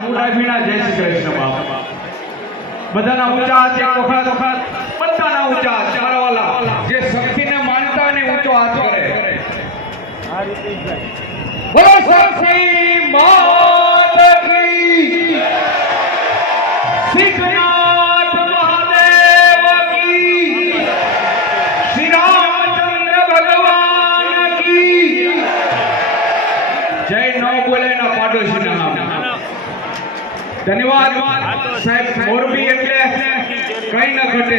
મુરાભીના જય શ્રી કૃષ્ણ બાપા બધાના ઊંચા હાથ એક વખત બધાના ઊંચા હાથ મારા વાલા જે શક્તિને માનતા ને ઊંચો હાથ કરે આ રીતે બોલો સરસ્વતી માત કી સિદ્ધનાથ મહાદેવ કી શ્રી રામચંદ્ર ભગવાન કી જય નો બોલે ના પાડોશી ના નામ ધન્યવાદ સાહેબ મોરબી એટલે કઈ ન ઘટે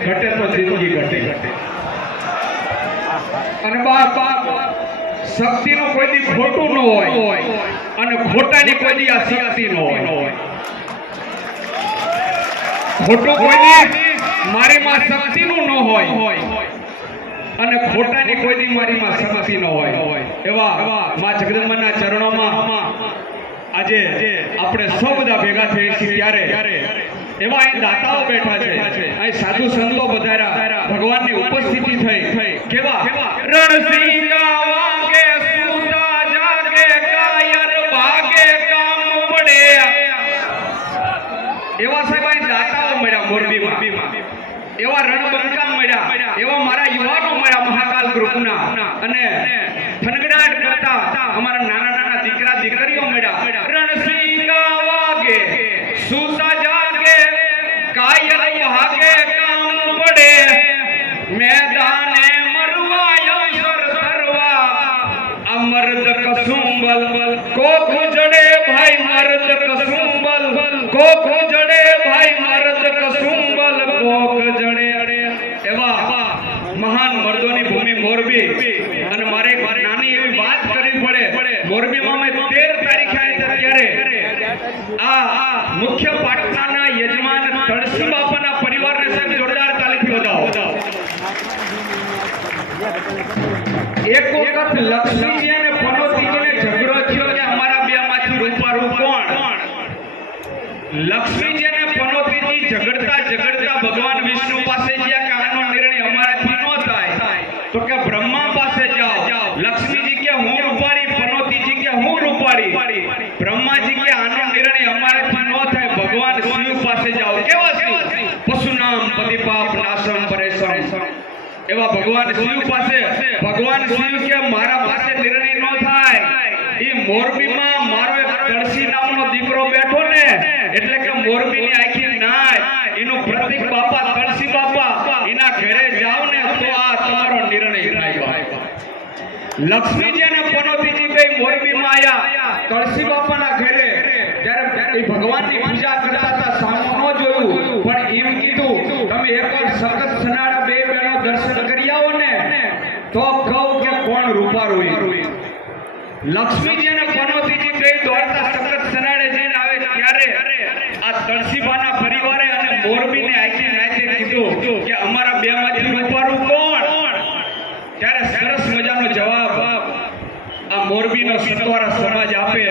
ઘટે તો જિંદગી ઘટે અને બાપ શક્તિનું કોઈ દી ખોટું ન હોય અને ખોટાની કોઈ દી આ શક્તિ ન હોય ખોટું કોઈ દી મારી માં શક્તિનું ન હોય અને ખોટાની કોઈ દી મારી માં શક્તિ ન હોય એવા માં જગદંબાના ચરણોમાં આજે આપણે સૌ બધા ભેગા થઈએ છીએ ત્યારે એવા અહીં દાતાઓ બેઠા છે અહીં સાધુ સંતો બધારા ભગવાનની ઉપસ્થિતિ થઈ કેવા રણસિંગા વાગે સુતા જાગે કાયર ભાગે કામ પડે એવા સાહેબ અહીં દાતાઓ મળ્યા મોરબીમાં એવા રણબંકા મળ્યા એવા મારા યુવાનો મળ્યા મહાકાલ ગ્રુપના અને થનગડાટ કરતા અમારા નાના દીકરા દીકરીઓ મળ્યા રણસિંગા વાગે સુતા જાગે કાયર ભાગે કામ પડે મેદાને મરવા અવસર ધરવા અમર્દ કસુંબલ કોક જડે ભાઈ મર્દ કસુંબલ કોક જડે ભાઈ મર્દ કસુંબલ કોક જડે એવા મહાન મર્દોની ભૂમિ મોરબી અને મારે એક નાની એવી વાત કરવી પડે મોરબીમાં મેં 13 તારીખે ત્યારે આ મુખ્ય પાટણાના યજમાન તળસી બાપાના પરિવારને સાહેબ જોરદાર તાલીથી વધાવો એક વખત લક્ષ્મીજી અને પનોતીજીને ઝઘડો થયો કે અમારા બેમાંથી રૂપારું કોણ લક્ષ્મીજી અને પનોતીજી ઝઘડતા ભગવાન વિષ્ણુ પાસે ગયા કે આનો નિર્ણય અમારાથી ન થાય તો કે બ્રહ્મા પાસે જાઓ લક્ષ્મીજી કે હું રૂપાળી પનોતીજી કે હું રૂપાળી બ્રહ્માજી કે આનો નિર્ણય અમારાથી ન થાય ભગવાન શિવ પાસે જાઓ કેવા શિવ પશુનામ પતિપાપ નાશમ પરેશમ એવા ભગવાન શિવ પાસે ભગવાન શિવ કે મારા પાસે નિર્ણય ન થાય એ મોરબીમાં મારો એક તળસી નામનો દીકરો બેઠો ને એટલે કે મોરબીની આખી નાય એનું પ્રતિક બાપા તળસી બાપા એના ઘરે જાવ ને તો આ તમારો નિર્ણય થાય લક્ષ્મીજી અને પનોતીજી બે મોરબીમાં આયા તળસી બાપાના ઘરે ત્યારે એ ભગવાનની પૂજા કરતા હતા સામો ન જોયું પણ એમ કીધું તમે એકવાર સખત સનાડા બે બેનો દર્શન કરી આવો ને તો કહું કે કોણ રૂપારું લક્ષ્મીજી અને પનોતીજી બે દોડતા સખત સનાડે જઈને આવે ત્યારે આ તળસીબાના પરિવારે અને મોરબીને આખી રાતે કીધું કે અમારા બેમાંથી રૂપારું કોણ ત્યારે સરસ મજાનો જવાબ આ મોરબીનો સતવારા સમાજ આપે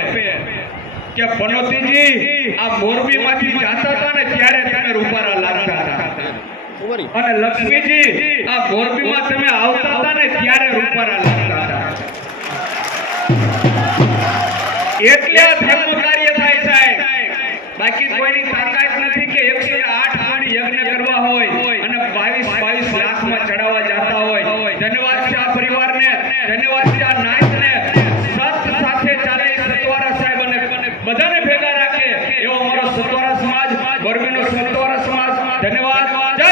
કે પનોતીજી આ મોરબીમાંથી જાતા હતા ને ત્યારે તમે રૂપારા લાગતા હતા અને લક્ષ્મીજી આ મોરબીમાં તમે આવતા હતા ને ત્યારે રૂપારા લાગતા હતા એટલે આ ધર્મ કાર્ય થાય સાહેબ બાકી કોઈની તાકાત નથી કે 108 કોણ યજ્ઞ કરવા હોય અને 22 લાખમાં ચડાવવા જતા હોય ધન્યવાદ છે આ પરિવારને ધન્યવાદ છે આ નાયકને સત સાથે ચાલે સતવારા સાહેબ અને બધાને ભેગા રાખે એવો અમારો સતવારા સમાજ મોરબીનો સતવારા સમાજ ધન્યવાદ જય